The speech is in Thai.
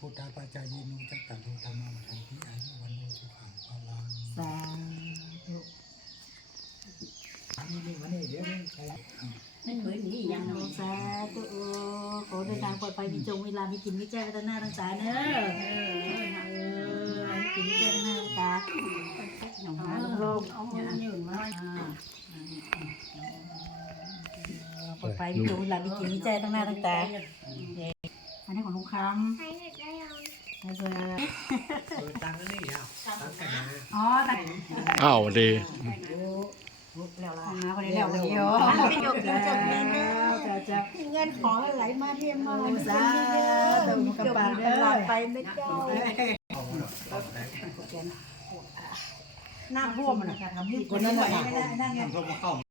พุทธาปัจจายิโนจัตตาโลธรรมะทันติอายุวันโนสุขังภาลังสาธุ อันนี้วันนี้เดี๋ยวใช้ ไม่เคยหนีอย่าง โอ นี้ สาธุขอเดินทางปลอดภัยมีจงเวลามีกินมีแจ้งทั้งหน้าทั้งตาเนอะมีกินมีแจ้งทั้งหน้าทั้งตา หนุ่มนะเอามือยืนมา ปลอดภัยมีจงเวลามีกินมีแจ้งทั้งหน้าทั้งตาอันนี้ของลุงคำให้เบอร์ ตังค์นี่อ่ะตังค์กันนะ อ๋อตัง อ้าวดี แล้วล่ะนะคนนี้แล้วคนเดียวไม่ยกเดียวจบเงินแล้วจะเงินของไหลมาเทียมมาสาธุกระเป๋าเดินไปไม่เจ้าน้ำท่วมมันนะทำที่คนนั้นไหวไม่ได้นั่งไง ต้องมาเข้า